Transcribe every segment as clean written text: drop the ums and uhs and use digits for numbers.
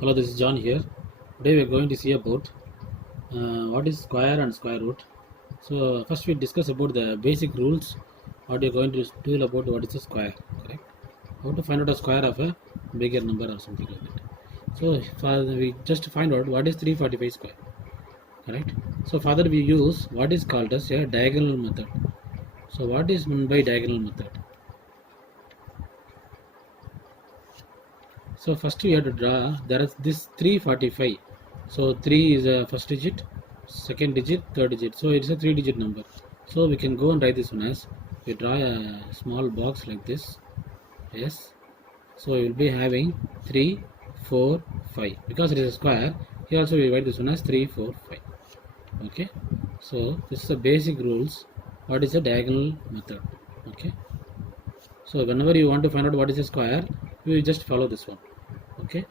Hello, this is John here. Today we are going to see about what is square and square root. So first we discuss about the basic rules. What you are going to do about what is a square, correct? How to find out a square of a bigger number or something like that. So we just find out what is 345 square, correct? So further we use what is called as a diagonal method. So what is meant by diagonal method? So first we have to draw, there is this 345. So 3 is a first digit, second digit, third digit. So it's a 3-digit number. So we can go and write this one as, we draw a small box like this. Yes. So we will be having 3, 4, 5. Because it is a square, here also we write this one as 3, 4, 5. Okay. So this is the basic rules. What is a diagonal method? Okay. So whenever you want to find out what is a square, you will just follow this one. Okay.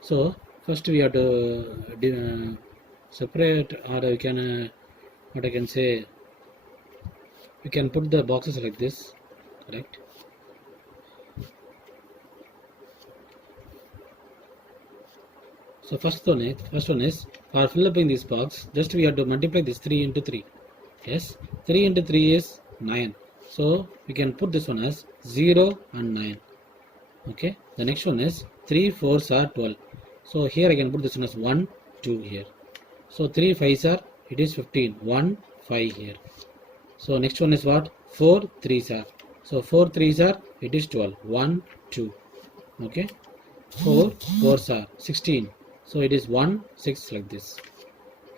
So first we have to separate, or we can what I can say, we can put the boxes like this, correct? So first one is for filling this box, just we have to multiply this 3 into 3. Yes, 3 into 3 is 9. So we can put this one as 0 and 9. Okay, the next one is 3 4s are 12. So here I can put this one as 1, 2 here. So 3 5s are, it is 15, 1, 5 here. So next one is what? 4 3s are. So 4 3s are, it is 12, 1, 2. Okay, 4 4s are 16. So it is 1, 6 like this.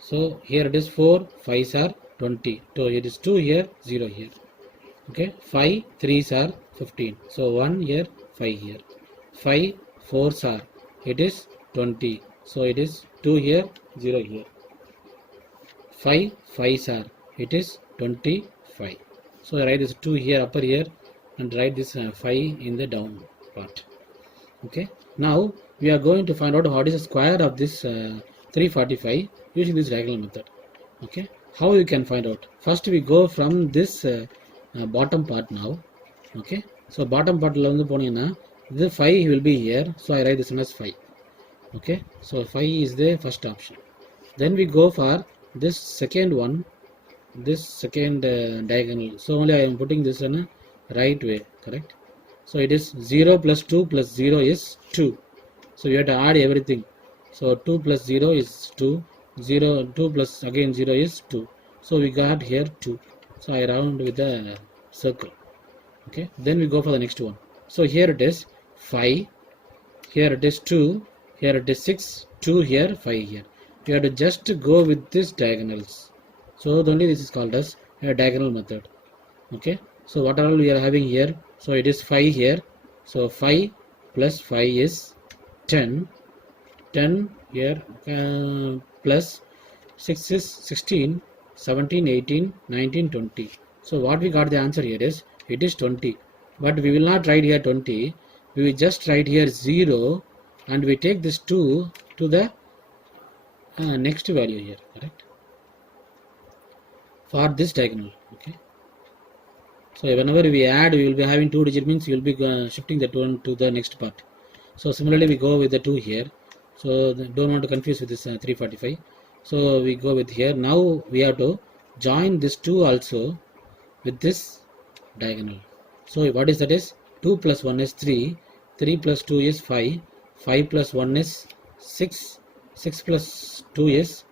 So here it is 4 5s are 20. So it is 2 here, 0 here. Okay, 5 3s are 15. So 1 here, 5 here. 5 4s are, it is 20. So it is 2 here, 0 here. 5 5s are, it is 25. So I write this 2 here, upper here, and write this 5 in the down part. Okay, now we are going to find out what is the square of this 345 using this diagonal method. Okay, how you can find out? First we go from this bottom part now. Okay, so bottom part la vandu ponina, the 5 will be here, so I write this one as 5. Okay, so 5 is the first option. Then we go for this second one, this second diagonal. So only I am putting this in a right way, correct? So it is 0 plus 2 plus 0 is 2. So you have to add everything. So 2 plus 0 is 2. 2 plus again 0 is 2. So we got here 2. So I round with a circle. Okay. Then we go for the next one. So here it is 5. Here it is 2. Here it is 6. 2 here, 5 here. You have to just go with this diagonals. So only this is called as a diagonal method. Okay. So what all we are having here? So it is 5 here. So 5 plus 5 is 10. 10 here plus 6 is 16, 17, 18, 19, 20. So what we got the answer here is, it is 20. But we will not write here 20. We will just write here 0 and we take this 2 to the next value here, correct? For this diagonal, okay. So whenever we add, we will be having 2 digit, means you will be shifting that one to the next part. So similarly we go with the 2 here. So don't want to confuse with this 345. So we go with here. Now we have to join this 2 also with this diagonal. So what is that is? 2 plus 1 is 3. 3 plus 2 is 5. 5 plus 1 is 6. 6 plus 2 is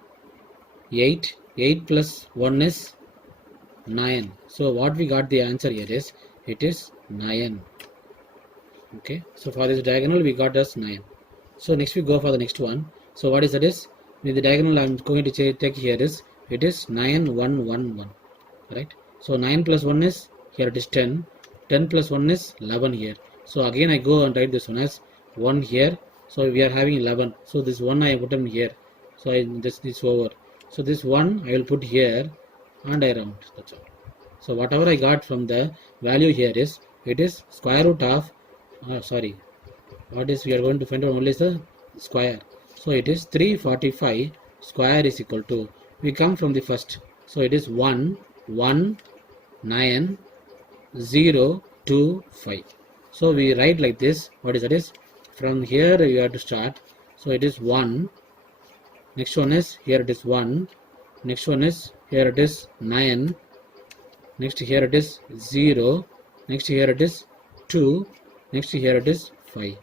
8. 8 plus 1 is 9. So what we got the answer here is, it is 9. Okay, so for this diagonal we got as 9. So next we go for the next one. So what is that is, with the diagonal I am going to take here is, it is 9 1 1 1. Right. So 9 plus 1 is, here it is 10. 10 plus 1 is 11 here. So again I go and write this one as 1 here. So we are having 11. So this 1 I put in here. So this over. So this 1 I will put here and I round. That's all. So whatever I got from the value here is, it is square root of what is we are going to find out only is the square. So it is 345 square is equal to, we come from the first. So it is 1 1 9 0 2 5. So we write like this. What is that is? From here you have to start. So it is 1. Next one is here it is 1. Next one is here it is 9. Next here it is 0. Next here it is 2. Next here it is 5.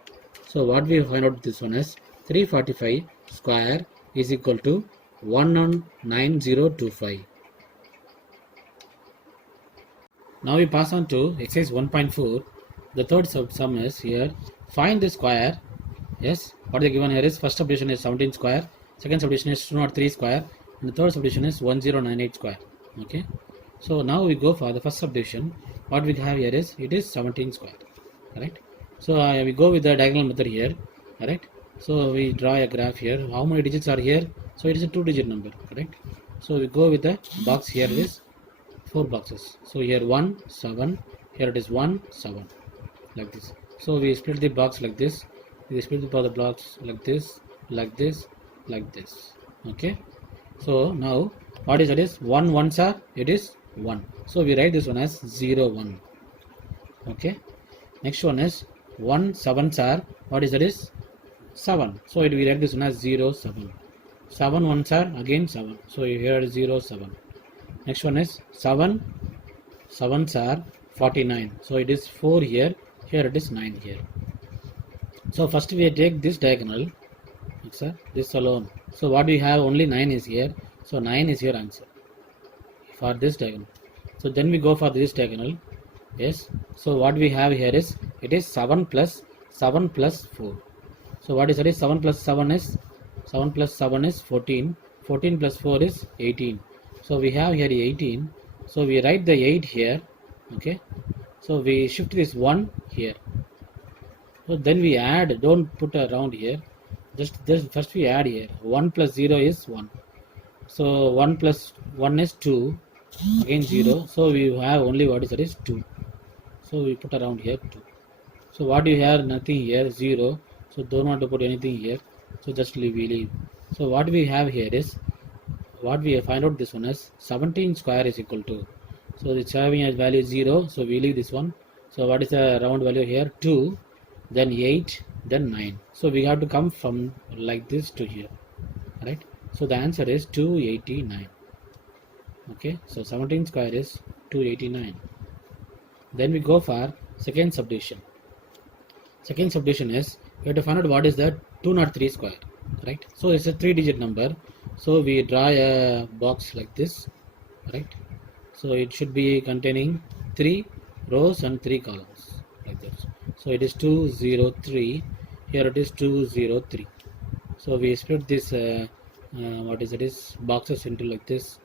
So what we find out this one is 345 square is equal to 19025. Now we pass on to exercise 1.4. The third sum is here. Find the square. Yes, what they given here is first subdivision is 17 square, second subdivision is 203 square, and the third subdivision is 1098 square. Okay. So now we go for the first subdivision. What we have here is it is 17 square. Correct. So we go with the diagonal method here. Correct. So we draw a graph here. How many digits are here? So it is a 2-digit number. Correct. So we go with the box here is 4 boxes. So here 1 7. Here it is 1 7. Like this. So we split the box like this. We split the blocks like this, like this, like this. Okay. So now what is it is 1 ones are it is 1. So we write this one as 0 1. Okay. Next one is 1 sevens are what is it is 7. So we write this one as 0 7. 7 ones are again 7. So here is 0 7. Next one is 7 sevens are 49. So it is 4 here. Here it is 9 here. So first we take this diagonal, this alone. So what we have only 9 is here. So 9 is your answer for this diagonal. So then we go for this diagonal. Yes. So what we have here is it is 7 plus 7 plus 4. So what is it is 7 plus 7 is 7 plus 7 is 14. 14 plus 4 is 18. So we have here 18. So we write the 8 here. Okay. So we shift this 1 here. So then we add, don't put a round here, just first we add here, 1 plus 0 is 1. So 1 plus 1 is 2, again 0, so we have only what is that is 2. So we put around here 2. So what you have, nothing here, 0, so don't want to put anything here, so just we leave. So what we have here is, what we find out this one is 17 square is equal to, so it's having a value 0, so we leave this one. So what is the round value here, 2. Then 8, then 9. So we have to come from like this to here, right? So the answer is 289. Okay, so 17 square is 289. Then we go for second subdivision. Second subdivision is we have to find out what is the 203 square, right? So it's a 3-digit number. So we draw a box like this, right? So it should be containing 3 rows and 3 columns like this. So it is 203. Here it is 203. So we split this boxes into like this.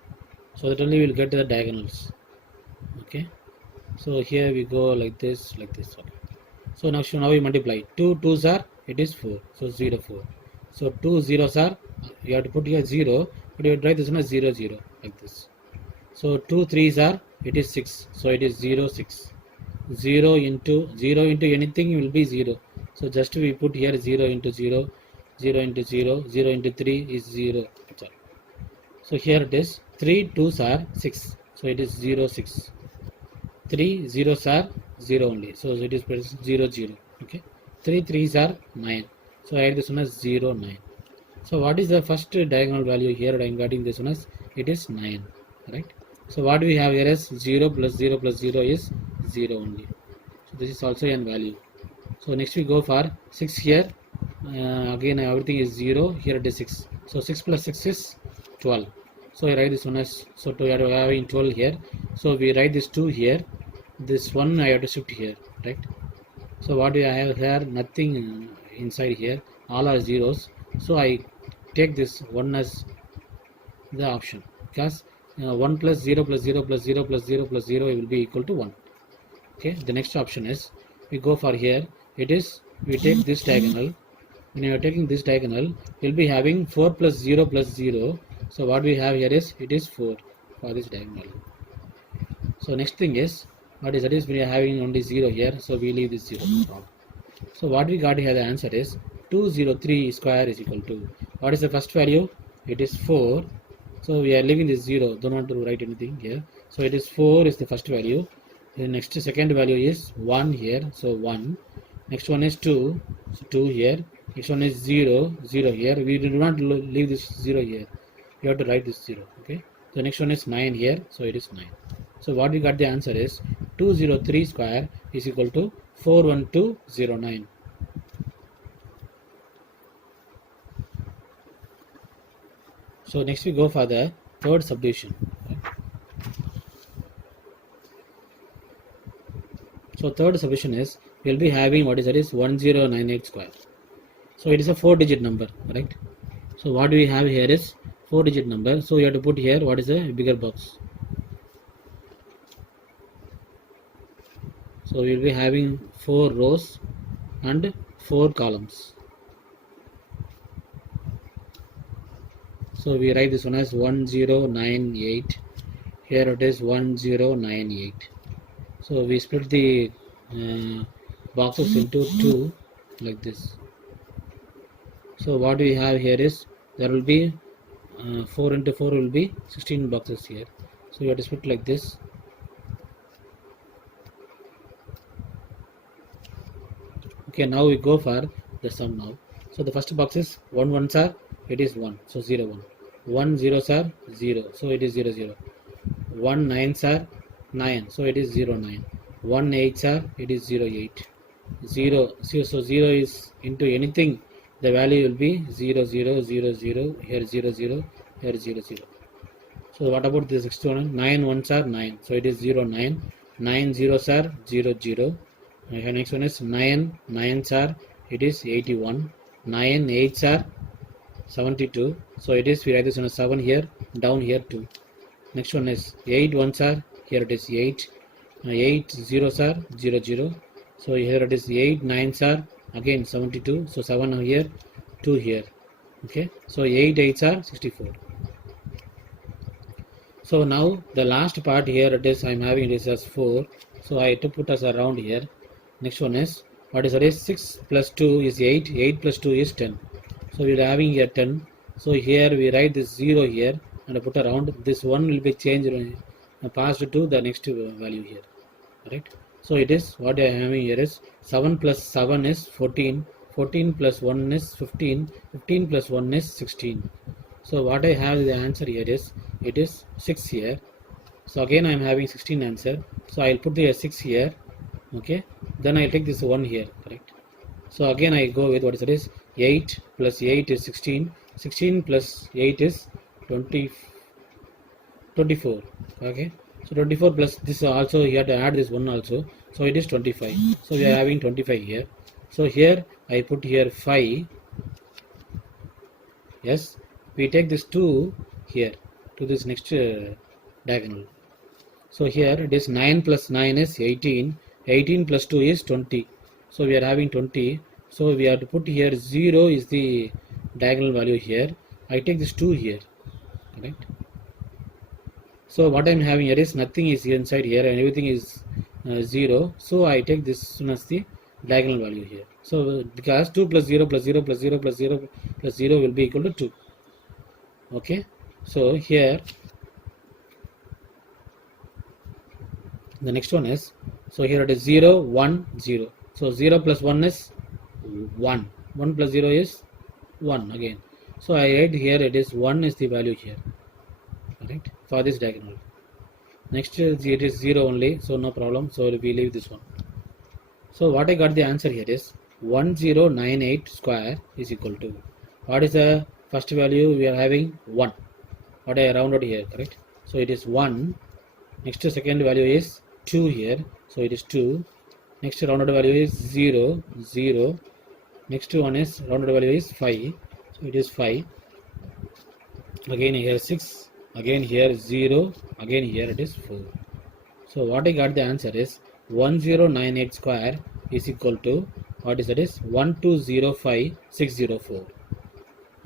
So that only we will get the diagonals. Okay. So here we go like this, like this. Okay. So now we multiply. 2 2s are it is 4. So 0 4. So 2 zeros are you have to put here 0, but you write this one as 0 0 like this. So 2 3s are it is 6. So it is 0 6. 0 into anything will be 0. So just we put here 0 into 0, 0 into 0, 0 into 3 is 0. So here it is 3 2s are 6. So it is 0 6. 3 zeros are 0 only. So it is 0 0. Okay. 3 3s are 9. So I add this one as 0 9. So what is the first diagonal value here? I am getting this one as it is 9. Right. So what we have here is 0 plus 0 plus 0 is 0 only. So this is also an value. So next we go for 6 here. Again everything is 0. Here it is 6. So 6 plus 6 is 12. So I write this one as, so to having 12 here. So we write this 2 here. This one I have to shift here. Right. So what do I have here? Nothing inside here. All are zeros. So I take this 1 as the option. Because 1 plus 0 plus 0 plus 0 plus 0 plus 0 will be equal to 1. Okay, the next option is we go for here. It is we take this diagonal. When you are taking this diagonal, we'll be having 4 plus 0 plus 0. So what we have here is it is 4 for this diagonal. So next thing is what is that is we are having only 0 here. So we leave this 0. So what we got here, the answer is 203 square is equal to, what is the first value? It is 4. So we are leaving this 0, don't want to write anything here. So it is 4 is the first value. The next second value is 1 here, so 1. Next one is 2, so 2 here. Next one is 0, 0 here. We do not leave this 0 here. You have to write this 0. Okay. The next one is 9 here. So it is 9. So what we got the answer is 203 square is equal to 41209. So next we go for the third subdivision. So third subdivision is we will be having what is that is 1098 square. So it is a 4-digit number, correct? So what we have here is 4-digit number. So you have to put here what is a bigger box. So we will be having 4 rows and 4 columns. So we write this one as 1098. Here it is 1098. So we split the boxes into 2 like this. So what we have here is there will be 4 into 4 will be 16 boxes here. So you have to split like this. Okay, now we go for the sum now. So the first box is 1 ones are, it is 1, so 0 1. 1 zeros are 0, so it is 0 0. 1 nines are 9, so it is 0 9. 1 eights are, it is 0 8. 0, so 0 is into anything, the value will be 0 0 0 0, here 0 0, here 0 0. So what about this next one? 9 ones are 9, so it is 0 9. 9 zeros are 0 0. Next one is 9 nines are, it is 81. 9 eights are 72, so it is, we write this on a 7 here, down here 2. Next one is 8 ones are, here it is 8. 8 zeros are 0 0, so here it is 8 nines are again 72, so 7 here, 2 here. Okay, so 8 eights are 64. So now the last part here it is, I am having this as 4, so I have to put as around here. Next one is what is that is 6 plus 2 is 8, 8 plus 2 is 10. So we are having here 10. So here we write this 0 here and put around. This 1 will be changed passed to the next value here. Right? So it is what I am having here is 7 plus 7 is 14. 14 plus 1 is 15. 15 plus 1 is 16. So what I have the answer here is it is 6 here. So again I am having 16 answer. So I will put the 6 here. Okay. Then I take this 1 here. Correct. So again I go with what is it is 8 plus 8 is 16. 16 plus 8 is 24. Okay. So 24 plus this also, you have to add this 1 also. So it is 25. So we are having 25 here. So here I put here 5. Yes. We take this 2 here to this next diagonal. So here it is 9 plus 9 is 18. 18 plus 2 is 20. So we are having 20. So we have to put here 0 is the diagonal value here. I take this 2 here. Correct. So what I am having here is nothing is here inside here and everything is 0. So I take this one as the diagonal value here. So because 2 plus 0 plus 0 plus 0 plus 0 plus 0 will be equal to 2. Okay. So here the next one is, so here it is 0 1 0. So 0 plus 1 is 1. 1 plus 0 is 1 again. So I write here it is 1 is the value here. Correct, for this diagonal. Next it is 0 only, so no problem. So we leave this one. So what I got the answer here is 1098 square is equal to, what is the first value we are having? 1. What I rounded here, correct? So it is 1. Next second value is 2 here, so it is 2. Next rounded value is 0 0. Next one is rounded value is 5, so it is 5. Again here 6. Again here 0. Again here it is 4. So what I got the answer is 1098 square is equal to, what is that is 1205604.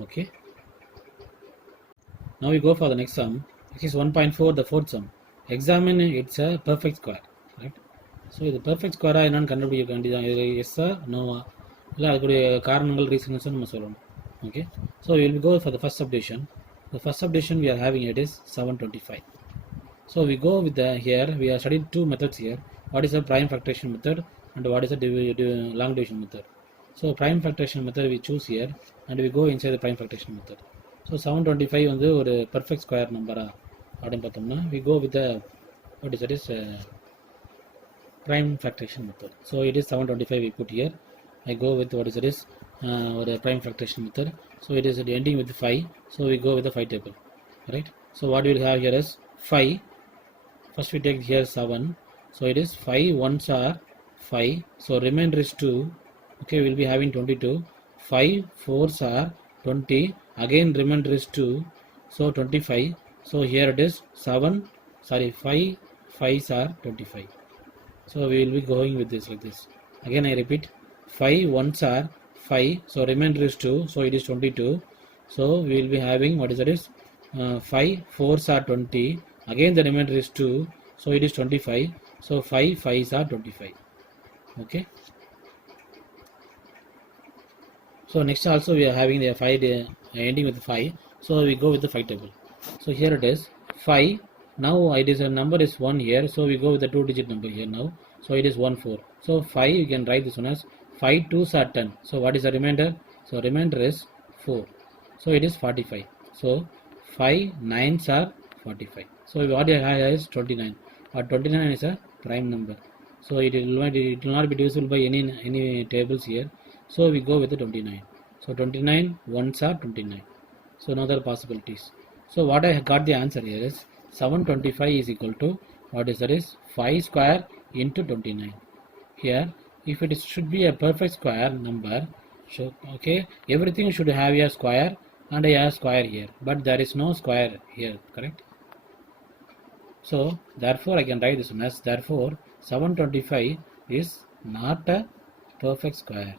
Okay. Now we go for the next sum, which is 1.4, the fourth sum. Examine it's a perfect square. Right. So the perfect square என்னன்னு கண்டுபிடிக்க வேண்டியது எஸ்ஸா நோவா இல்லை அதுக்குடைய காரணங்கள் reasons நம்ம சொல்லணும். Okay. So we will go for the first subdivision. The first subdivision we are having it is 725. So we go with the, here we are studying two methods here. What is the prime factorization method and what is the long division method. So prime factorization method we choose here and we go inside the prime factorization method. So 725 வந்து ஒரு perfect square number அப்படின்னு பார்த்தோம்னா we go with the what is that is prime factorization method. So it is 725 we put here. I go with what is it is or a prime factorization method. So it is ending with 5. So we go with the 5 table, right? So what we will have here is 5. First we take here 7. So it is 5 ones are 5. So remainder is 2. Okay, we will be having 22. 5 fours are 20. Again remainder is 2. So 25. So here it is 5 5s are 25. So we will be going with this like this. Again I repeat, 5 ones are 5. So remainder is 2. So it is 22. So we will be having what is that is 5 fours are 20. Again the remainder is 2. So it is 25. So 5 5s are 25. Okay. So next also we are having the 5 ending with 5. So we go with the 5 table. So here it is 5. Now it is a number is 1 here. So we go with the 2-digit number here now. So it is 1 4. So 5 you can write this one as 5 2s are 10. So what is the remainder? So remainder is 4. So it is 45. So 5 9s are 45. So what you have is 29. Or 29 is a prime number. So it will not be divisible by any tables here. So we go with the 29. So 29 ones are 29. So no other possibilities. So what I got the answer here is 725 is equal to what is that is 5 square into 29. Here if it is, should be a perfect square number, so okay, everything should have a square and a square here, but there is no square here, correct? So therefore I can write this one as therefore 725 is not a perfect square.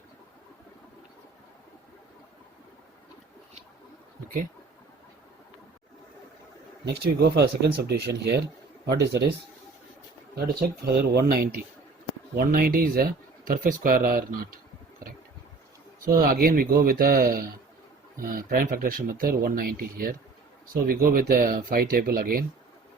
Okay. Next we go for the second subdivision here. What is that is? We have to check further 190. 190 is a perfect square or not, correct? So again we go with the prime factorization method 190 here. So we go with the 5 table again,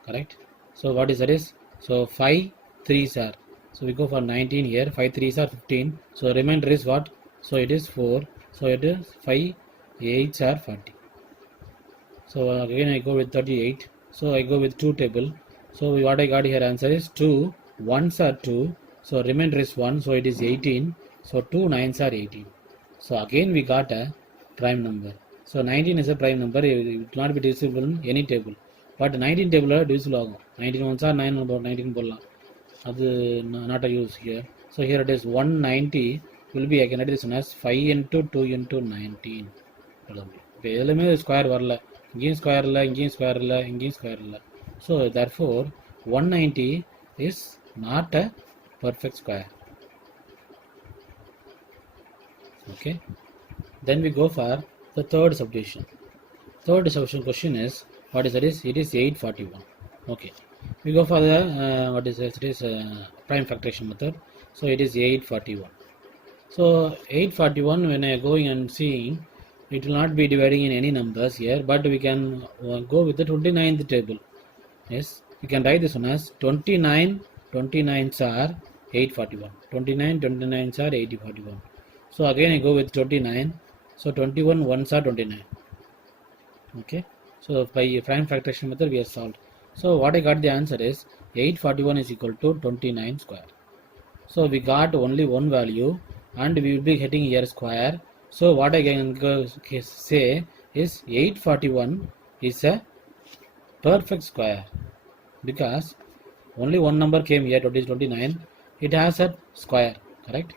correct? So what is that is? So 5 3s are. So we go for 19 here. 5 3s are 15. So remainder is what? So it is 4. So it is 5 8s are 40. So again I go with 38. So I go with 2 table. So what I got here answer is 2 1s are 2. So remainder is 1. So it is 18. So 2 9s are 18. So again we got a prime number. So 19 is a prime number. It will not be divisible in any table. But 19 table divisible ஆகும். 19 ones are 9 about 19 போடலாம். அது not a use here. So here it is 190 will be, I can write this one as 5 into 2 into 19. இப்போ எதுலையுமே square வரல, இங்கேயும் square இல்லை, இங்கேயும் square இல்லை, இங்கேயும் ஸ்கொயர் இல்லை. So therefore 190 is not a perfect square. Okay. Then we go for the third subdivision. Third subdivision question is what is that is? It is 841. Okay. We go for the what is this? It is prime factorization method. So it is 841. So 841 when I going and seeing, it will not be dividing in any numbers here, but we can go with the 29th table. Yes, you can write this one as 29 29s are 841. 29 29s are 841. So again I go with 29. So 21 ones are 29. Okay. So by prime factorization method we have solved. So what I got the answer is 841 is equal to 29 square. So we got only one value and we will be getting here square. So what I can say is 841 is a perfect square because only one number came here, 29. It has a square, correct?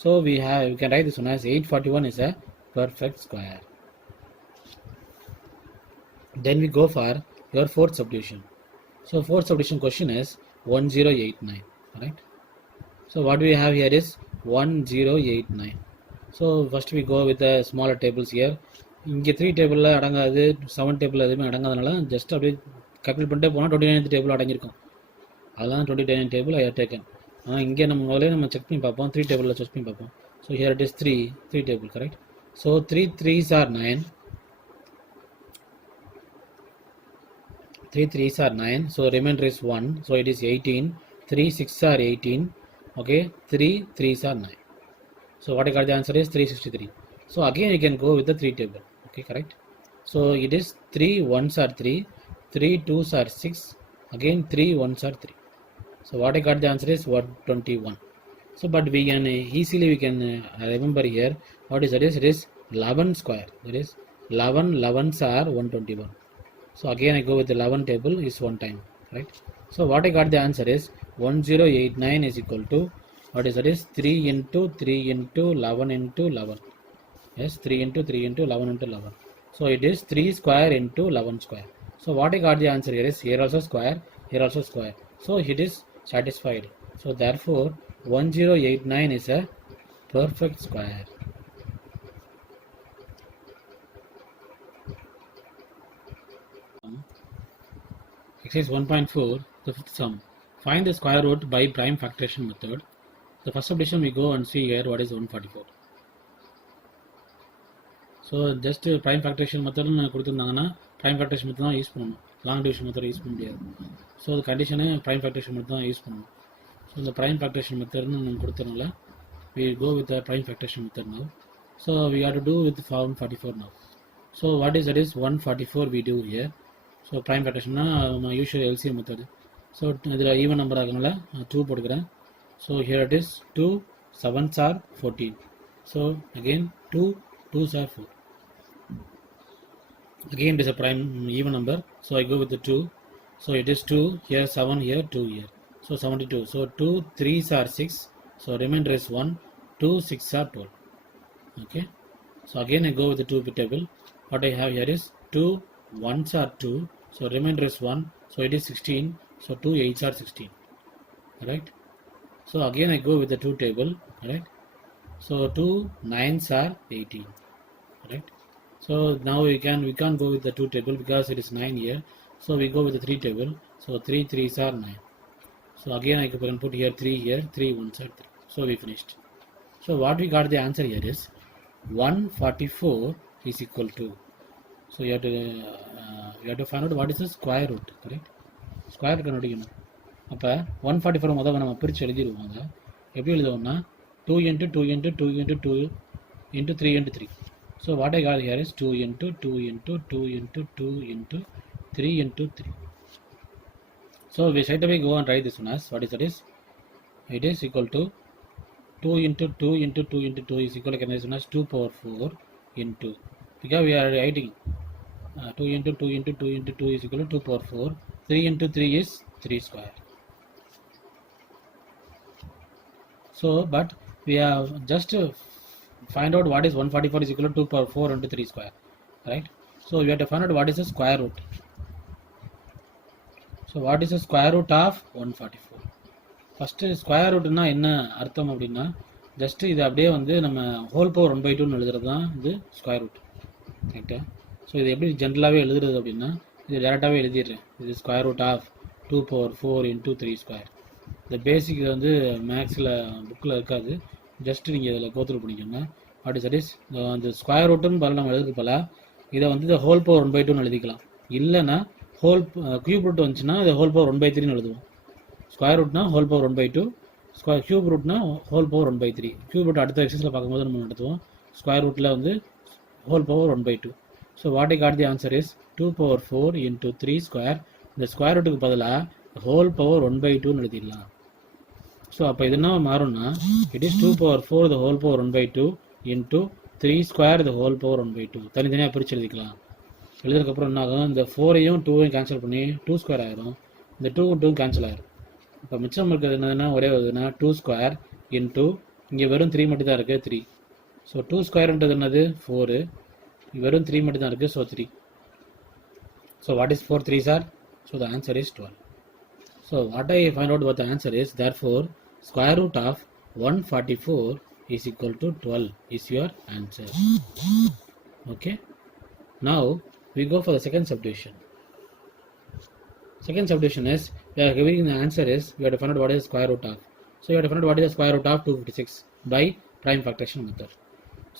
So we can write this one as 841 is a perfect square. Then we go for your fourth subdivision. So fourth subdivision question is 1089, right? So what we have here is 1089. So first we go with the smaller tables here. இங்கே 3 டேபிளில் அடங்காது, 7 table எதுவுமே அடங்காதனால just அப்படியே calculate பண்ணிட்டே போனால் 29th table அடங்கியிருக்கும். அதெல்லாம் 29 table ஐ taken. ஆனால் இங்கே நம்ம முதல்ல நம்ம செக் பண்ணி பார்ப்போம், 3 டேபிளில் செக் பண்ணி பார்ப்போம். So here it is 3 table, correct? So 3 3s are 9. 3 3s are 9. So remainder is 1. So it is 18. 3 6 are 18. Okay, 3 3s are 9. So what I got the answer is 363. So again you can go with the 3 table. Okay, correct. So it is 3 ones are 3, 3 twos are 6, again 3 ones are 3. So what I got the answer is 121. So but we can easily we can remember here what is that is it is 11 square, that is 11 11s are 121. So again I go with the 11 table is one time, right? So what I got the answer is 1089 is equal to what is that is 3 into 3 into 11 into 11. Yes, 3 into 3 into 11 into 11. So it is 3 square into 11 square. So what I got the answer here is here also square, here also square. So it is satisfied. So therefore 1089 is a perfect square. Exercise 1.4, the fifth sum. Find the square root by prime factorization method. The first subdivision we go and see here what is 144. So just prime factorization method கொடுத்திருந்தாங்கன்னா prime factorization method தான் use பண்ணணும், long division method use பண்ண முடியாது. So அது condition prime factorization method தான் use பண்ணணும். So இந்த prime factorization method நம்ம கொடுத்தனால we go with the prime factorization method now. So we have to do with 144 now. So what is that is 144 we do here. So prime factorization usual LCM method. So இதில் even number ஆகனால 2 போட்டுக்கிறேன். So here it is 2 7s are 14. So again 2 2s are 4. Again it is a prime even number, so I go with the 2. So it is 2 here, 7 here, 2 here. So 72. So 2 3s are 6. So remainder is 1. 2 6 are 12. Okay. So again I go with the 2 bit table. What I have here is 2 1s are 2. So remainder is 1. So it is 16. So 2 8s are 16. Right. So again I go with the 2 table. Right. So 2 9s are 18. Right. So now we can't go with the 2 table because it is 9 here. So we go with the 3 table. So 3 3s are 9. So again I can put here 3 here, 3 1s are 3. So we finished. So what we got the answer here is 144 is equal to. So you have to find out what is the square root, correct? Square root கண்டுபிடிக்கணும். அப்போ 144 முதல்ல நம்ம பிரித்து எழுதிடுவாங்க. எப்படி எழுதுவோம்னா 2 into 2 into 2 into 2 into 3 into 3. So what I got here is 2 into 2 into 2 into 2 into 3 into 3. So we straight away go and write this one as what is that is. It is equal to 2 into 2 into 2 into 2 is equal to this one as 2 power 4 into, because we are writing 2 into 2 into 2 into 2 is equal to 2 power 4. 3 into 3 is 3 square. So but we have just find out what is 144 is equal to 2 power 4 into 3 square, right? So we have to find out what is the square root. So what is the square root of 144? First square root na என்ன அர்த்தம் அப்படின்னா just இது அப்படியே வந்து நம்ம whole power 1/2 எழுதுறது தான் இது ஸ்கொயர் ரூட், கரெக்டா? ஸோ இது எப்படி ஜென்ரலாகவே எழுதுறது அப்படின்னா இது டேரெக்டாகவே எழுதிடுறேன். இது square root of 2 power 4 into 3 square. இந்த பேசிக் வந்து மேக்ஸில் புக்கில் இருக்காது, ஜஸ்ட் நீங்கள் இதில் கோத்ரூ பண்ணிக்கோங்க. வாட் இஸ் தட் இஸ் அந்த ஸ்கொயர் ரூட்டுன்னு பல நம்ம எழுதுக்கு போல இதை வந்து இந்த ஹோல் பவர் 1/2 எழுதிக்கலாம். இல்லைன்னா ஹோல் கியூப் ரூட் வந்துச்சுன்னா இதை ஹோல் பவர் 1/3 எழுதுவோம். ஸ்கொயர் ரூட்னா ஹோல் பவர் 1/2, ஸ்கொயர் கியூப் ரூட்னா ஹோல் பவர் 1/3. கியூப் ரூட் அடுத்த எக்ஸசைஸில் பார்க்கும்போது நம்ம நடத்துவோம். ஸ்கொயர் ரூட்டில் வந்து whole power 1/2. So what I got the answer is 2 power 4 into 3 square. இந்த ஸ்கொயர் ரூட்டுக்கு பதிலாக ஹோல் பவர் 1/2 எழுதிடலாம். ஸோ அப்போ இது என்ன மாறும்னா it is 2 power 4 the whole power 1/2 into 3 square the whole power 1/2. தனித்தனியாக பிரித்து எழுதிக்கலாம். எழுதுறதுக்கப்புறம் என்ன ஆகும், இந்த 4ஐயும் 2ஐயும் கேன்சல் பண்ணி 2 square ஆயிரும். இந்த 2 2 கேன்சல் ஆயிரும். இப்போ மிச்சம் இருக்கிறது என்னதுன்னா ஒரே வருதுன்னா 2 square into இங்கே வெறும் 3 மட்டும் தான் இருக்குது 3. ஸோ 2 squareன்றது என்னது 4, வெறும் 3 மட்டும் தான் இருக்குது, so 3. So what is 4 3s are? So the answer is 12. So what I find out what the answer is, therefore square root of 144 is equal to 12 is your answer. Okay. Now we go for the second subdivision. Second subdivision is we are giving the answer is we have to find out what is the square root of. So we have to find out what is the square root of 256 by prime factorization method.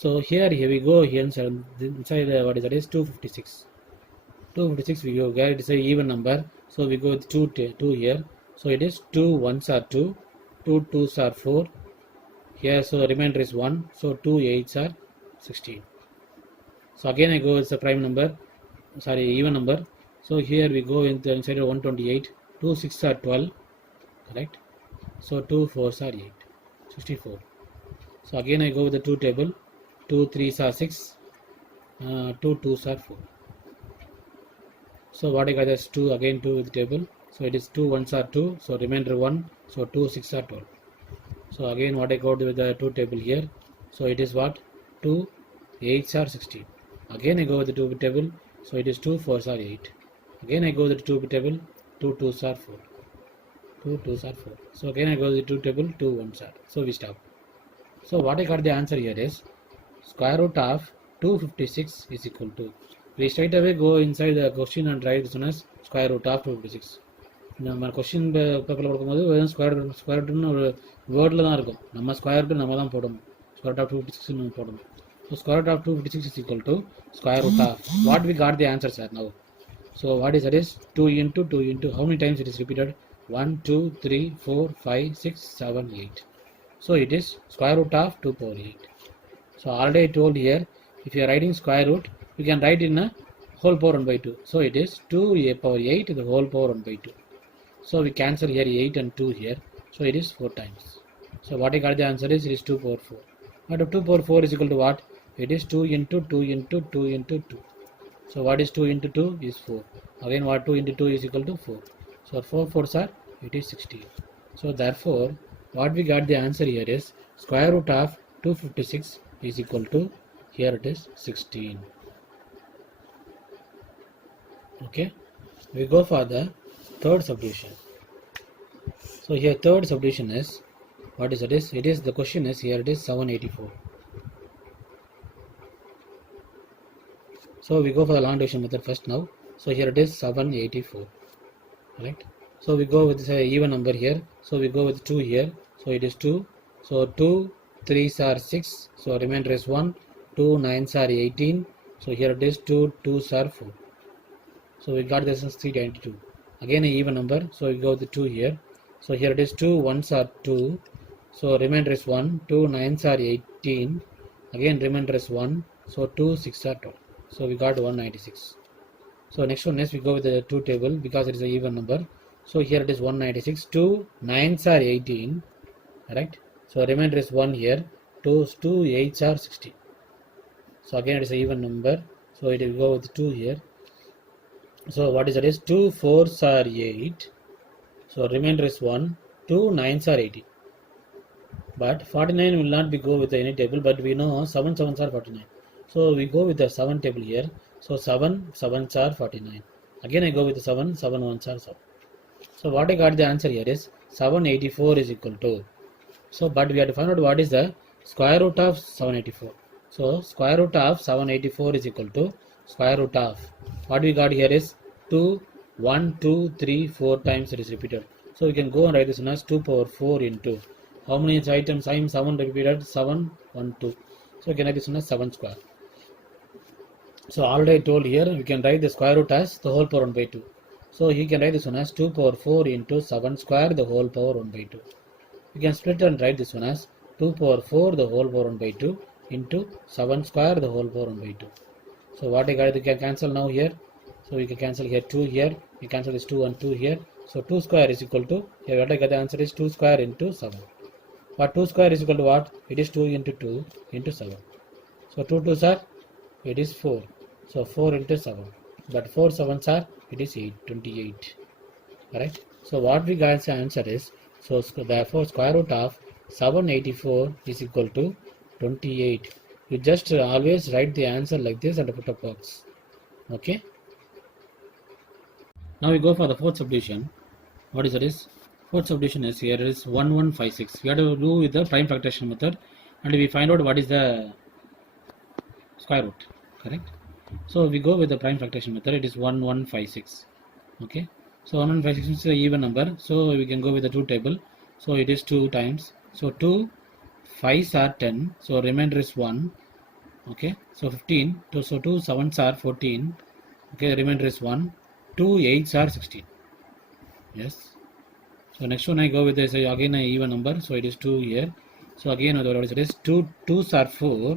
So here we go here inside what is that is 256. 256 we go get it is a even number, so we go with 2 here. So it is 2 1s are 2, 2 2s are 4, here, so the remainder is 1, so 2 8s are 16. So again I go with the prime number, sorry, even number. So here we go inside of 128, 2 6s are 12, correct? So 2 4s are 8, 64. So again I go with the 2 table, 2 3s are 6, 2 2s are 4. So what I got is 2, again 2 with the table, so it is 2 1s are 2, so remainder 1, so 2 6 are 12. So again what I got with the 2 table here, so it is what, 2 8s are 16. Again I go with the 2 bit table, so it is 2 4s are 8. Again I go with the 2 bit table, 2 2s are 4. 2 2s are 4. So again I go with the 2 table, 2 1s are. So we stop. So what I got the answer here is square root of 256 is equal to. We straight away go inside the question and write this one as square root of 256. நம்ம question பேப்பரில் கொடுக்கும்போது வெறும் square ரூட்னு ஒரு வேர்டில் தான் இருக்கும். நம்ம square root நம்ம தான் போடணும். ஸ்கொயர் ரூட் ஆஃப் 256 நம்ம போடணும். So square root of 256 is equal to square root of what we got the answer, sir. Now, so what is that is 2 into 2 into how many times it is repeated? 1 2 3 4 5 6 7 8. So it is square root of 2 power 8. So already I told here, if you are writing square root, you can write in a whole power 1 by 2. So it is 2 power 8 the whole power 1 by 2. So we cancel here 8 and 2 here. So it is 4 times. So what I got the answer is it is 2 power 4. But 2 power 4 is equal to what? It is 2 into 2 into 2 into 2. So what is 2 into 2 is 4. Again what 2 into 2 is equal to 4. So 4 4s are, it is 16. So therefore what we got the answer here is square root of 256 is equal to, here it is 16. Okay, we go for the third subdivision. So here third subdivision is, what is it is? It is, the question is here it is 784. So we go for the long division method first now. So here it is 784. Right. So we go with say even number here. So we go with 2 here. So it is 2. So 2 3s are 6. So remainder is 1. 2 9s are 18. So here it is 2 2s are 4. So we got this as 392. Again a even number. So we go with the 2 here. So here it is 2 1s are 2. So remainder is 1. 2 9s are 18. Again remainder is 1. So 2 6 are 12. So we got 196. So next one is we go with the 2 table because it is an even number. So here it is 196. 2 9s are 18. Right. So remainder is 1 here. 2 8s are 16. So again it is an even number. So it will go with 2 here. So what is that is 2 4s are 8. So remainder is 1. 2 9s are 18. But 49 will not be go with any table, but we know 7 7s are 49. So we go with the 7 table here. So 7 7s are 49. Again I go with the 7 7 1s are 7. So what I got the answer here is 784 is equal to. So but we have to find out what is the square root of 784. So square root of 784 is equal to square root of, what we got here is 2 1 2 3 4 times it is repeated. So we can go and write this as 2 power 4 into how many items? I am 7 repeated, 7 1 2. So we can write this as 7 square. So already I told here we can write the square root as the whole power 1 by 2. So he can write this one as 2 power 4 into 7 square the whole power 1 by 2. We can split and write this one as 2 power 4 the whole power 1 by 2 into 7 square the whole power 1 by 2. So what I got, we can cancel now here. So we can cancel here 2 here. We cancel this 2 and 2 here. So 2 square is equal to, here what I got the answer is 2 square into 7. But 2 square is equal to what? It is 2 into 2 into 7. So 2 2s are, it is 4. So 4 into 7. But 4 7s are, it is 28. Correct? So what we got the answer is, so therefore square root of 784 is equal to 28. You just always write the answer like this and put a box. Okay. Now we go for the fourth subdivision. What is it? Fourth subdivision is here is 1156. We have to do with the prime factorization method and we find out what is the square root. Correct. So we go with the prime factorization method. It is 1156. Okay. So 1156 is an even number. So we can go with the 2 table. So it is 2 times. So 2 5s are 10. So remainder is 1. Okay. So 15. So 2 7s are 14. Okay. Remainder is 1. 2 8s are 16. Yes. So next one I go with this again an even number. So it is 2 here. So again, what is it is 2 2s are 4,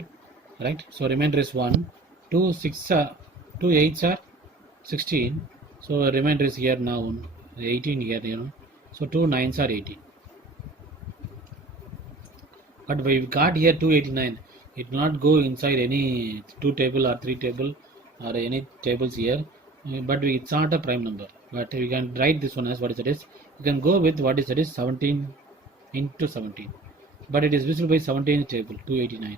right? So remainder is 1. 2 6 are 2 8s are 16. So remainder is here now 18 here, So 2 9s are 18. But we got here 289. It will not go inside any 2 table or 3 table or any tables here. But it's not a prime number. But we can write this one as what is it is. You can go with what is it is 17 into 17. But it is visible by 17 table 289.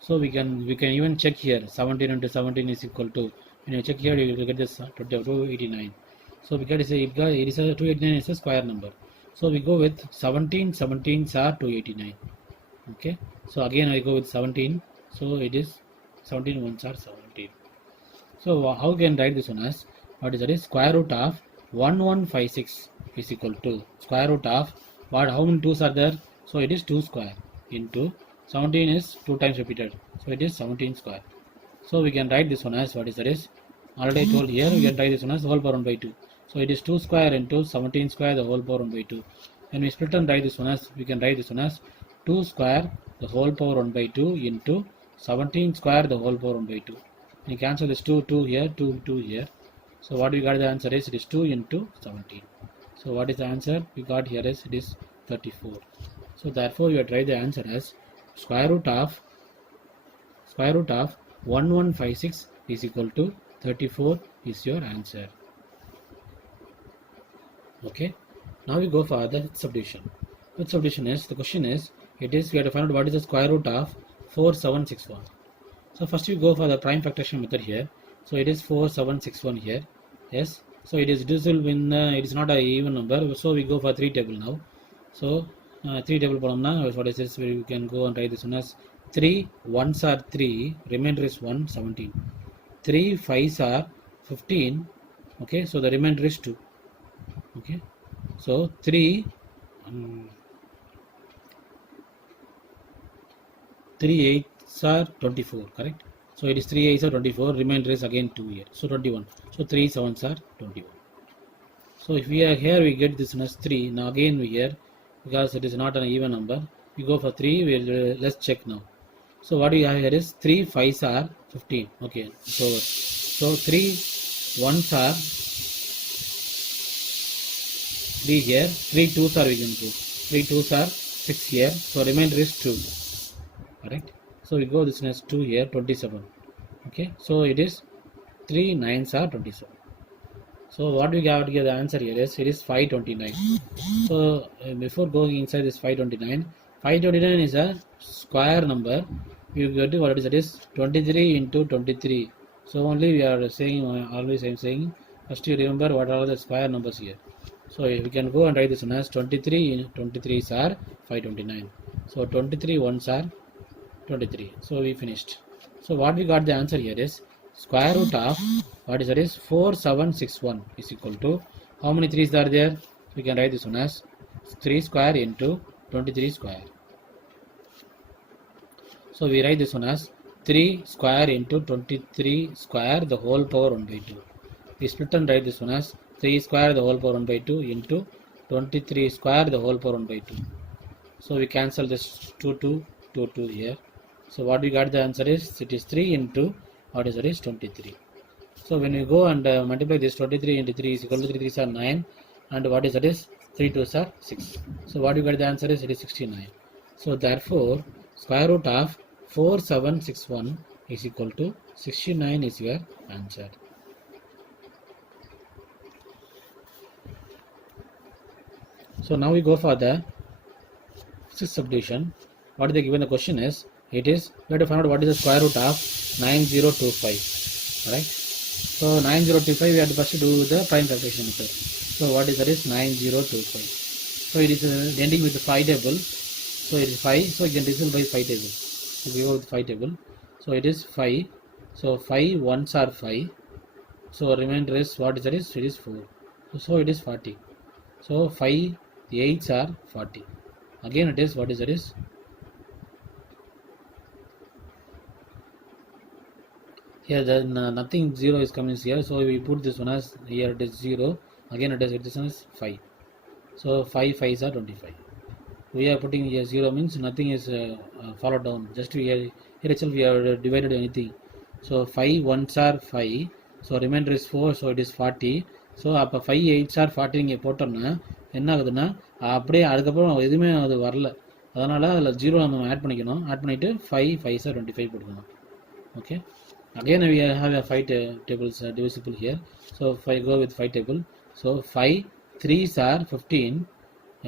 So we can even check here 17 into 17 is equal to, when you check here you will get this 289. So we get it is a 289 is a square number. So we go with 17 17s are 289. Okay, so again I go with 17. So it is 17 ones are 17. So how can write this one as what is that is square root of 1156 is equal to square root of what, how many 2's are there? So it is 2 square into 17 is 2 times repeated, so it is 17 square. So we can write this one as what is that is already told here, we can write this one as whole power 1 by 2. So it is 2 square into 17 square the whole power 1 by 2. When we split and write this one as, we can write this one as 2 square the whole power 1 by 2 into 17 square the whole power 1 by 2. You cancel this 2 here, 2 here. So what we got, the answer is it is 2 into 17. So what is the answer we got here is it is 34. So therefore you have tried the answer as square root of 1156 is equal to 34 is your answer. Okay, now we go for the subdivision. Which subdivision is, the question is, it is we have to find out what is the square root of 4761. So first we go for the prime factorization method here. So it is 4761 here. Yes. So it is divisible in it is not an even number. So we go for 3 table now. So 3 table problem now. What is this? We can go and write this one as 3 1s are 3. Remainder is 1 17. 3 5s are 15. Okay. So the remainder is 2. Okay. So 3 3 8s are 24, correct? So it is 3 8s are 24, remainder is again 2 here, so 21. So 3 7s are 21. So if we are here, we get this as 3. Now again we here, because it is not an even number, we go for 3. Let's check now. So what we have here is 3 5s are 15. Okay, so 3 1s are 3 here, 3 2s are we can go. 3 2s are 6 here, so remainder is 2. Correct. So we go this as 2 here, 27. Okay, so it is 3 9s are 27. So what we got here, the answer here is it is 529. So before going inside this 529, 529 is a square number. You get to what is it is 23 into 23. So only we are saying, always I am saying, first you remember what are the square numbers here. So we can go and write this one as 23 in 23s are 529. So 23 ones are 23. So we finished. So what we got the answer here is square root of what is that is 4761 is equal to how many 3's are there? We can write this one as 3 square into 23 square. So we write this one as 3 square into 23 square the whole power 1 by 2. We split and write this one as 3 square the whole power 1 by 2 into 23 square the whole power 1 by 2. So we cancel this 2 here. So what we got the answer is it is 3 into what is it is 23. So when we go and multiply this 23 into 3 is equal to 3 3s are 9, and what is it is 3 2s are 6. So what you got the answer is it is 69. So therefore square root of 4761 is equal to 69 is your answer. So now we go for the sixth subdivision. What they given the question is, it is we have to find out what is the square root of 9025. Right? So 9025 we have to first do the prime factorization method. So what is that is 9025. So it is ending with the 5 table. So it is 5. So you can resolve by 5 table. So we go with 5 table. So it is 5. So 5 1s are 5. So remainder is what is that is it is 4. So it is 40. So 5 8s are 40. Again it is what is that is here then nothing 0 is coming here, so we put this one as here it is 0. Again it is this one is 5. So 5 5s are 25. we are putting here 0 means nothing is followed down, just we are here itself we have divided anything. So 5 ones are 5, so remainder is 4, so it is 40. So அப்போ 5 8s are 40 இங்கே போட்டோம்னா என்ன ஆகுதுன்னா அப்படியே அதுக்கப்புறம் எதுவுமே அது வரல, அதனால் அதில் 0 நம்ம ஆட் பண்ணிக்கணும். ஆட் பண்ணிவிட்டு 5 5s are 25 போட்டுக்கணும். Okay, again we have a 5 tables divisible here, so 5 go with 5 table. So 5 3s are 15.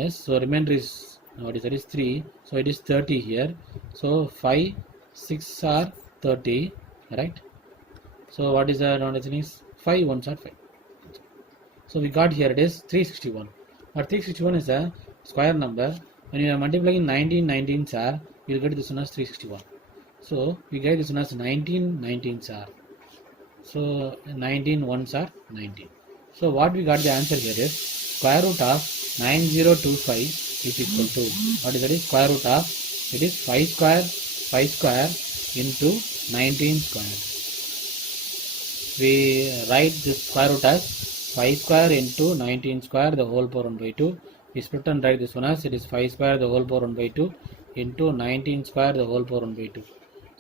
Yes, so remainder is what is that is 3, so it is 30 here. So 5 6 are 30, right? So what is the notation is 5 ones are 5. So we got here it is 361, but 361 is a square number. When you are multiplying 19 19s are, you will get this one as 361. So we get this one as 19 19s are, so 19 ones are 19. So what we got the answer here is square root of 9025 is equal to, what is that is square root of, it is 5 square into 19 square. We write this square root as 5 square into 19 square the whole power 1 by 2. We split and write this one as it is 5 square the whole power 1 by 2 into 19 square the whole power 1 by 2.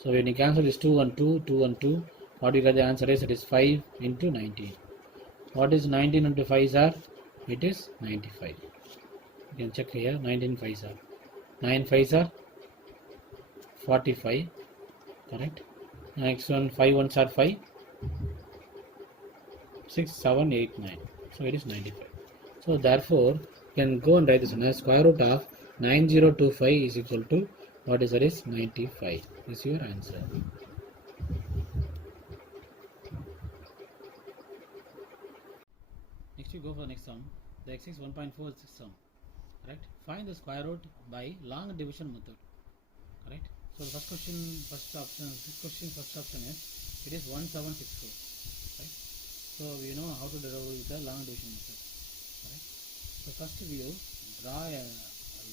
So when you cancel this 2 and 2, 2 and 2, what you get the answer is it is 5 into 19. What is 19 into 5 are? It is 95. You can check here, 19 5s are 9 5s are 45, correct? Next one 5 ones are 5, 6 7 8 9, so it is 95. So therefore you can go and write this one as square root of 9025 is equal to, what is that is 95. This is your answer. Next we go for the next sum. The exercise 1.4 is sum. Right? Find the square root by long division method. Correct? So the first option is it is 1764. Right? So we know how to derive with the long division method. Right? So first we draw a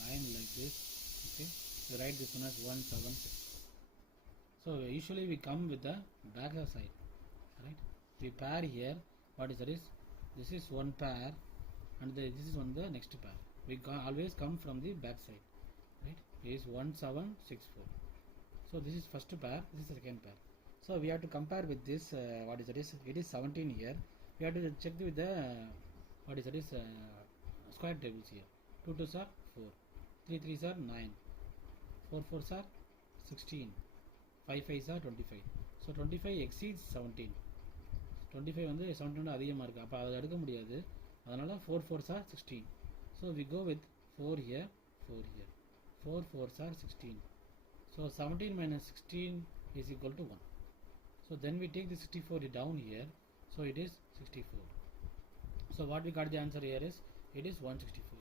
line like this. Okay? We write this one as 176. So usually we come with the back side. Right? We pair here. What is that is? This is one pair, and this is on the next pair. We always come from the back side, right? It is 1764. So this is first pair, this is the second pair. So we have to compare with this, what is it is, it is 17 here. We have to check with the, what is it is, square tables here. 2 2s are 4, 3 3s are 9, 4 4s are 16, 5 5s are 25. So 25 exceeds 17. 25 வந்து 17 அதிகமாக இருக்குது, அப்போ அதை எடுக்க முடியாது, அதனால் 4 4s are 16. So we go with 4 here, 4 here, 4 4s are 16. So 17 minus 16 is equal to 1. So then we take the 64 down here, so it is 64. So what we got the answer here is, it is 164.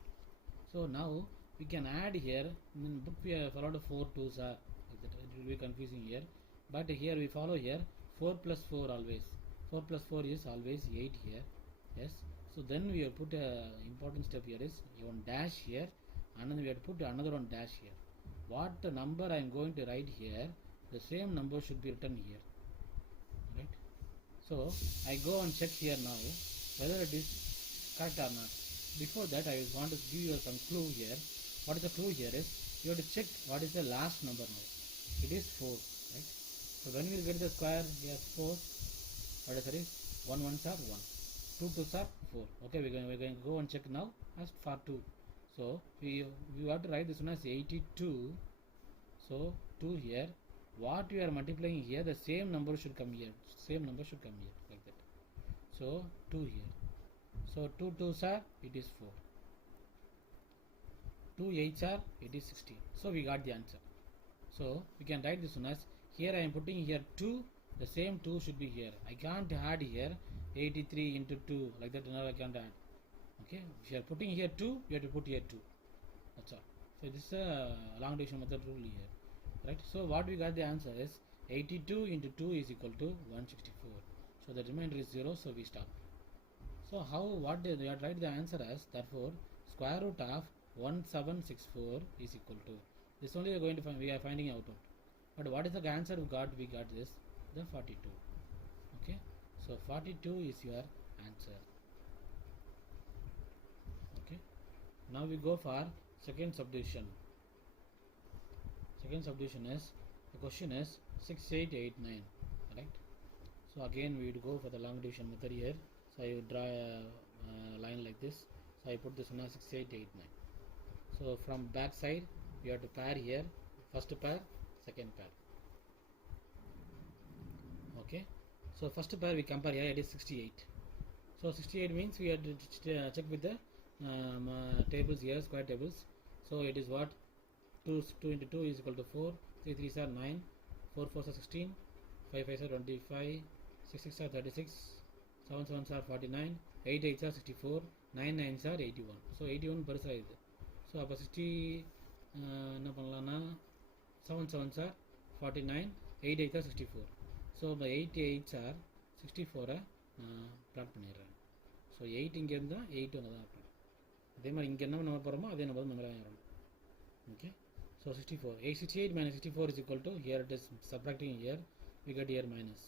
So now we can add here, in book we have followed 4 2s are, it will be confusing here, but here we follow here 4 plus 4 always. 4 plus 4 is always 8 here. Yes. So then we have put a important step here is one dash here, and then we have to put another one dash here. What the number I am going to write here, the same number should be written here. Right. So I go and check here now whether it is correct or not. Before that I want to give you some clue here. What is the clue here is, you have to check what is the last number now. It is 4. Right. So when we get the square, yes 4. What is that is 1 1s are 1, 2 2s are 4. Okay, we're going to go and check now as for 2. So we have to write this one as 82. So 2 here. What we are multiplying here, the same number should come here. Same number should come here like that. So 2 here. So 2 2s are, it is 4. 2 8s are, it is 16. So we got the answer. So we can write this one as, here I am putting here 2. The same 2 should be here. I can't add here 83 into 2 like that. Now I can't add. Okay, if you are putting here 2, you have to put here 2. That's all. So this is a long division method rule here, right? So what we got the answer is 82 into 2 is equal to 164. So the remainder is 0. So we stop. So what did we have to write the answer as? Therefore, square root of 1764 is equal to, this only we are going to find. We are finding out. But what is the answer we got? We got this, the 42. Okay, so 42 is your answer. Okay, now we go for second subdivision. Second subdivision is, the question is 6889, correct? So again we would go for the long division method here. So I would draw a line like this. So I put this one as 6889. So from back side we have to pair here, first pair, second pair. Okay, so first pair we compare here, it is 68. So 68 means we have to check with the tables here, square tables. So it is what? 2 into 2 is equal to 4, 3 3s are 9, 4 4s are 16, 5 5s are 25, 6 6 are 36, 7 7s are 49, 8 8s are 64, 9 9s are 81. So 81 பெருசா இது. So அப்போ 60 என்ன பண்ணலாம்னா 7 7s are 49, 8 8s are 64. So the 8 8s are 64 plot பண்ணிடுறேன். So 8 இங்கே இருந்தால் 8 ஒன்று தான் இருக்கும். அதே மாதிரி இங்கே என்ன நம்ம போகிறோமோ அதே நம்ம நம்பர் தான் வரும். Okay, so 64, 68 minus 64 is equal to, here it is subtracting here, we get here minus.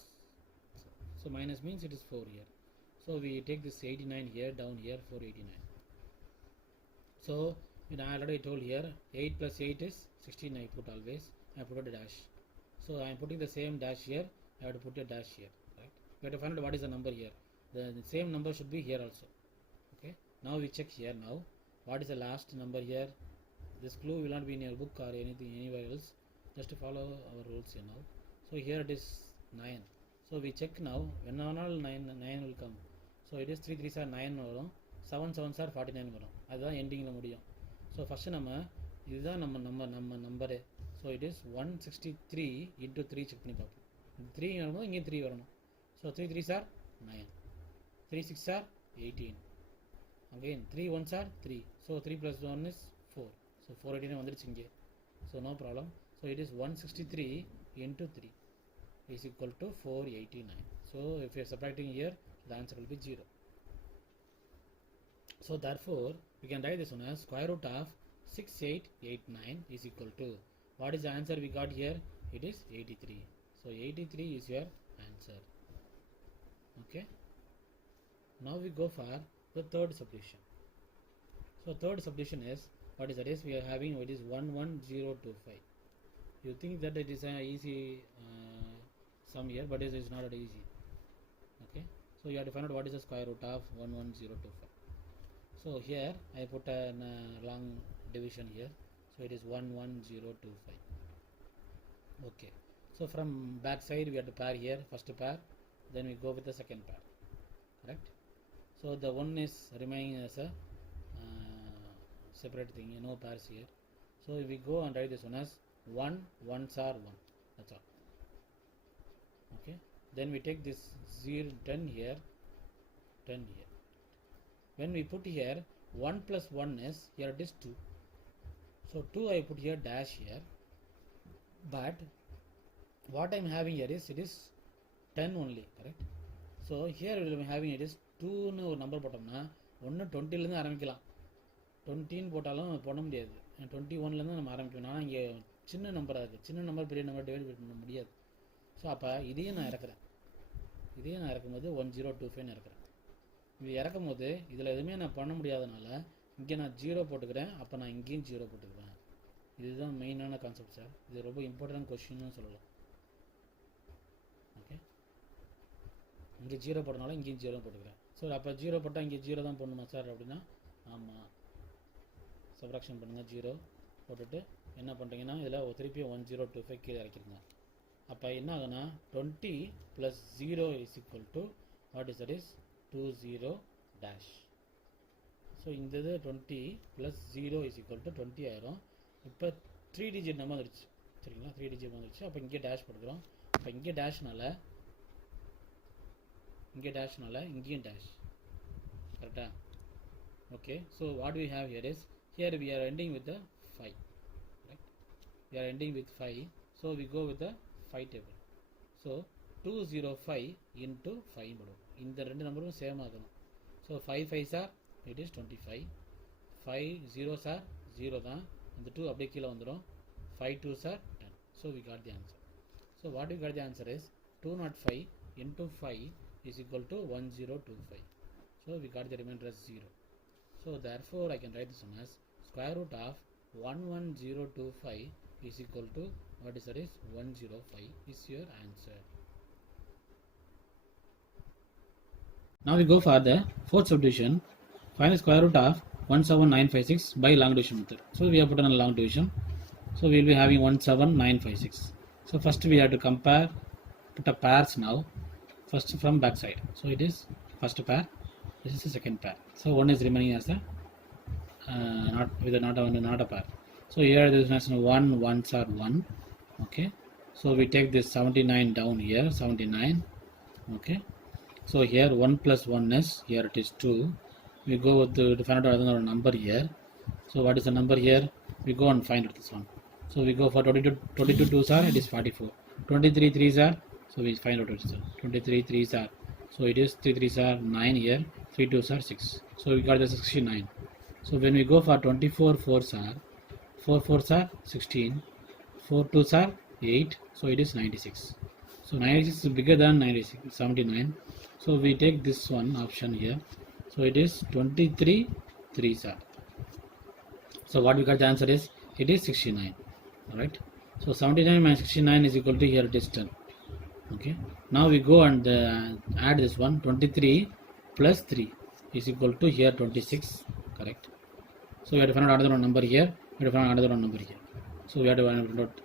So minus means it is 4 here. So we take this 89 here, down here, 489. So I already told here 8 plus 8 is 16. I put always, I put a dash. So I am putting the same dash here, I have to put a dash here, right? We have to find out what is the number here. The same number should be here also. Okay, now we check here. Now what is the last number here? This clue will not be in your book or anything anywhere else. Just to follow our rules here now. So here it is 9. So we check now. When all 9 will come. So it is 3 3s are 9 வரும், 7 7s are 49 வரும். அதுதான் எண்டிங்ல முடியும். So first இதுதான் நம்ம number. So it is 163 into 3 check பண்ணி பார்ப்போம். 3 வரும்போது இங்கே 3 வரணும். So 3 3s are 9, 3 6s are 18. Again 3 1s are 3. So 3 plus 1 is 4. So 489 வந்துருச்சு இங்கே. So no problem. So it is 163 into 3 is equal to 489. So if you are subtracting here, the answer will be 0. So therefore we can write this one as square root of 6889 is equal to, what is the answer we got here? It is 83. So 83 is your answer. Okay, now we go for the third subdivision. So third subdivision is, what is that is, we are having, it is 11025. You think that it is an easy sum here, but it is not that easy. Okay, so you have to find out what is the square root of 11025. So here I put a long division here. So it is 11025. Okay, so from back side we have to pair here, first pair, then we go with the second pair, correct? So the one is remaining as a separate thing, no pairs here. So if we go and write this one as 1 1s are 1, that's all. Okay, then we take this 0 10 here, 10 here. When we put here 1 plus 1 is, here it is 2. So 2 I put here dash here, but what I am having here is, it is 10 only, correct? So here we will be having, it is 2 னு ஒரு number போட்டோம்னா ஒன்று 20லேருந்து ஆரம்பிக்கலாம், 20ன்னு போட்டாலும் போட முடியாது, 21லேருந்து நம்ம ஆரம்பிக்கணும். ஆனால் இங்கே சின்ன நம்பராக இருக்குது, சின்ன நம்பர் பெரிய நம்பர் டிவைட் பண்ண முடியாது. ஸோ அப்போ இதையும் நான் இறக்குறேன், இறக்கும்போது 1025 இறக்குறேன். இது இறக்கும் போது இதில் எதுவுமே நான் பண்ண முடியாதனால இங்கே நான் 0 போட்டுக்கிறேன், அப்போ நான் இங்கேயும் 0 போட்டுக்குவேன். இதுதான் மெயினான கான்செப்ட் சார். இது ரொம்ப இம்பார்ட்டன்ட் கொஸ்டின்னு சொல்லலாம். ஓகே, இங்கே 0 போட்டனால இங்கேயும் 0 போட்டுக்கிறேன். ஸோ அப்போ 0 போட்டால் இங்கே 0 தான் போடணுமா சார் அப்படின்னா, ஆமாம், சப்ராக்ஷன் பண்ணுங்கள். 0 போட்டுட்டு என்ன பண்ணுறீங்கன்னா இதில் திருப்பி 1025 கீழே இறக்கிடுங்க. அப்போ என்ன ஆகுனா 20 + 0 is equal to, what is that is 20 dash. So இந்த இது 20 + 0 இஸ் ஈக்குவல் டு 20 ஆயிரும். இப்போ 3 டிஜிட் நம்பர் வந்துருச்சு, சரிங்களா? 3 டிஜிட் வந்துருச்சு. அப்போ இங்கே டேஷ் போட்டுக்கிறோம். அப்போ இங்கே டேஷ்னால இங்கேயும் டேஷ், கரெக்டா? Okay, so what we have here is, here we are ending with the 5, right? We are ending with 5. So we go with the 5 table. So 205 into 5 போடுவோம். இந்த ரெண்டு நம்பரும் சேம் ஆகணும். So 5 5s are, it is 25. 5 0s are 0 தான், இந்த 2 அப்படியே கீழே வந்துடும். 5 2s are 10. So we got the answer. So what we got the answer is 205 into 5 is equal to 1025. So we got the remainder as 0. So therefore I can write this one as square root of 11025 is equal to what is that is 105 is your answer. Now we go for the fourth subdivision. Find the square root of 17956 by long division method. So we have put on a long division. So we will be having 17956. So first we have to compare, put a pairs now. First from back side. So it is first pair. This is the second pair. So one is remaining as a not a pair. So here this is 1 ones are 1. Okay. So we take this 79 down here. 79. Okay. So here 1 plus 1 is, here it is 2. We go with to find out another number here. So what is the number here? We go and find out this one. So we go for 22 2s are, it is 44. 23 3s are, so we find out it is 23 3s are. So it is 3 3s are 9 here, 3 2s are 6. So we got the 69. So when we go for 24 4s are, 4 4s are 16, 4 2s are 8, so it is 96. So 96 is bigger than 96, 79. So we take this one option here. So it is 23 3s are. So what we got the answer is, it is 69. Alright. So 79 minus 69 is equal to, here it is 10. Okay. Now we go and add this one. 23 plus 3 is equal to, here 26. Correct. So we have to find out another number here. We have to find out another number here. So we have to find out,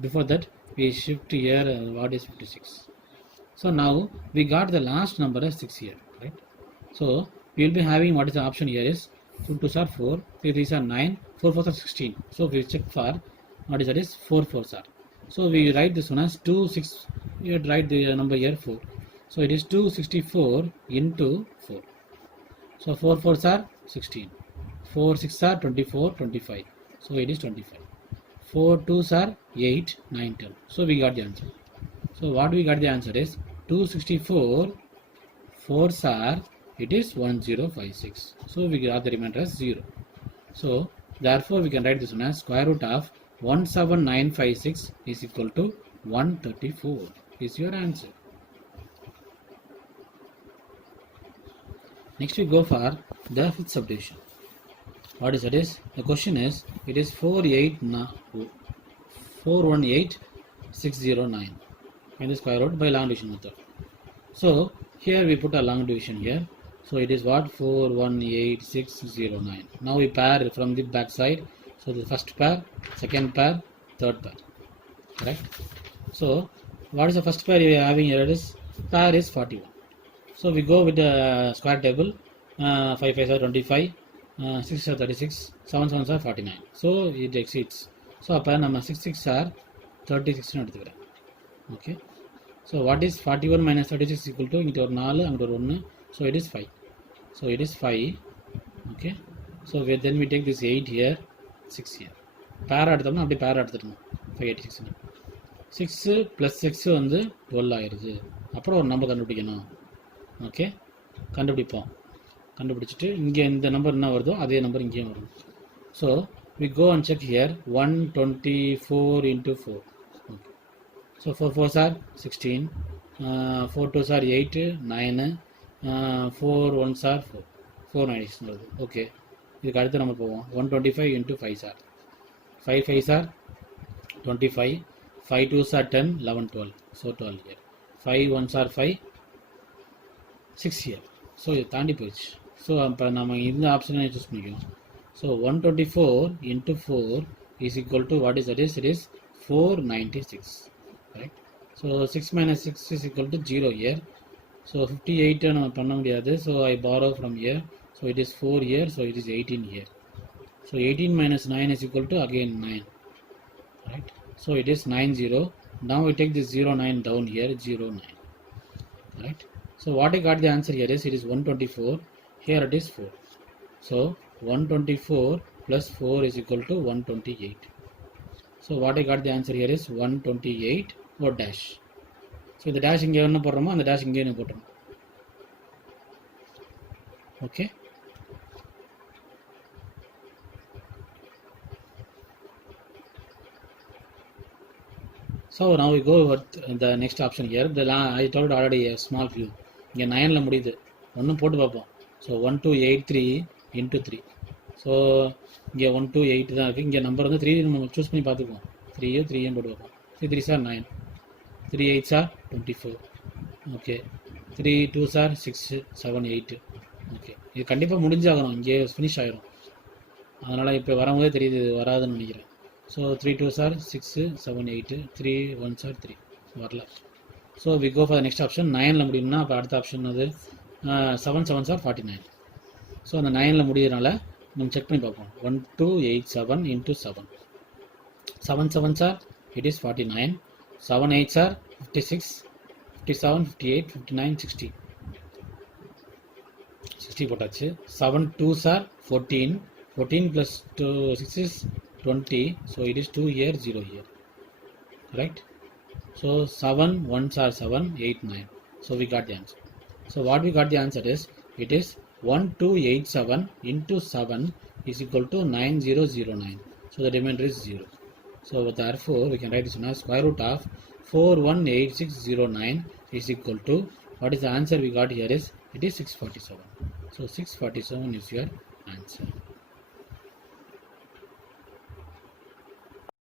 before that we shift here, what is 56. So now we got the last number as 6 here. Right. So we will be having, what is the option here is 2 2s are 4, 3 3s are 9, 4 4s are 16. So we check for what is that is 4 4s are. So we write this one as 2 6. You write the number here 4. So it is 264 into 4. So 4 4s are 16. 4 6 are 24 25. So it is 25. 4 2s are 8 9 10. So we got the answer. So what we got the answer is 264 4s are, it is 1056. So we got the remainder as 0. So therefore we can write this one as square root of 17956 is equal to 134 is your answer. Next we go for the fifth subdivision. What is that is? The question is, it is 418609. Find the square root by long division method. So here we put a long division here. So it is what? 418609. Now we pair from the back side. So the first pair, second pair, third pair. Correct? So what is the first pair we are having here? It is pair is 41. So we go with the square table. 5 5s are 25, 6 are 36, 7 7s are 49. So it exceeds. So appa nama 6 6 are 36 nu eduthukren. Okay. So what is 41 minus 36 equal to, inga or 4 anga or 1. So it is 5. So it is 5. Okay. So then we take this 8 here, 6 here. Pair எடுத்தோம்னா அப்படி pair எடுத்துடணும். 586. 6 plus 6 வந்து 12 ஆயிருது. அப்புறம் ஒரு number கண்டுபிடிக்கணும். Okay, கண்டுபிடிப்போம். கண்டுபிடிச்சிட்டு இங்கே இந்த நம்பர் என்ன வருதோ அதே நம்பர் இங்கேயும் வரும். So we go and check here 124 into 4. Okay. So 4 4s are 16, 4 2s are 8, 9, 4 1s are 4, 496 வருது. ஓகே, இதுக்கு அடுத்து நம்ம போவோம். 125 into 5s are 5 5s are 25, 5 2s are 10, 11 12. So 12 here. 5 1s are 5, 6 here. So இது தாண்டி போயிடுச்சு. ஸோ இப்போ நம்ம இந்த ஆப்ஷனை சூஸ் பண்ணிக்கலாம். So 124 into 4 is equal to what is that is? It is 496. Correct? So 6 minus 6 is equal to 0 here. So 58 நம்ம பண்ண முடியாது. So I borrow from here. So it is 4 here. So it is 18 here. So 18 minus 9 is equal to again 9. Right? So it is 90. Now we take this 09 down here, 09. Right? So what I got the answer here is, it is 124. Here it is 4. So 124 plus 4 is equal to 128. So what I got the answer here is 128 or dash. So the dash இங்கே என்ன போடுறோமோ அந்த dash இங்கே போட்டுறோம். Okay. So now we go with the next option here. I told already a small view. இங்கே 9ல் முடியுது. ஒன்றும் போட்டு பார்ப்போம். So 1283 into 3. ஸோ இங்கே 128 தான் இருக்குது. இங்கே நம்பர் வந்து 3 நம்ம சூஸ் பண்ணி பார்த்துக்குவோம். 3 3 போட்டு வைப்போம். 3 3s are 9, 3 8s are 24. Okay, 3 2s are 6 7 8. Okay, இது கண்டிப்பாக முடிஞ்சாகணும், இங்கே ஃபினிஷ் ஆகிடும். அதனால் இப்போ வரும்போதே தெரியுது இது வராதுன்னு நினைக்கிறேன். So 3 2s are 6 7 8, 3 1s are 3 வரல. So we go for the next option. 9ல் முடியும்னா அப்போ அடுத்த ஆப்ஷன் அது 7 7s are 49. ஸோ அந்த 9ல் முடியறதுனால நம்ம செக் பண்ணி பார்ப்போம். 1 2 8 7 into 7, 7 7s are it is 49, 7 8s are 56, 57 58 59 60. 60 போட்டாச்சு. 7 2s are 14, 14 plus 2 6 is 20, so it is 2 here 0 here, right? So 7 1s are 7 8 9, so we got the answer. So what we got the answer is, it is 1287 into 7 is equal to 9009, so the remainder is 0. So therefore we can write this one as square root of 418609 is equal to, what is the answer we got here is, it is 647. So 647 is your answer.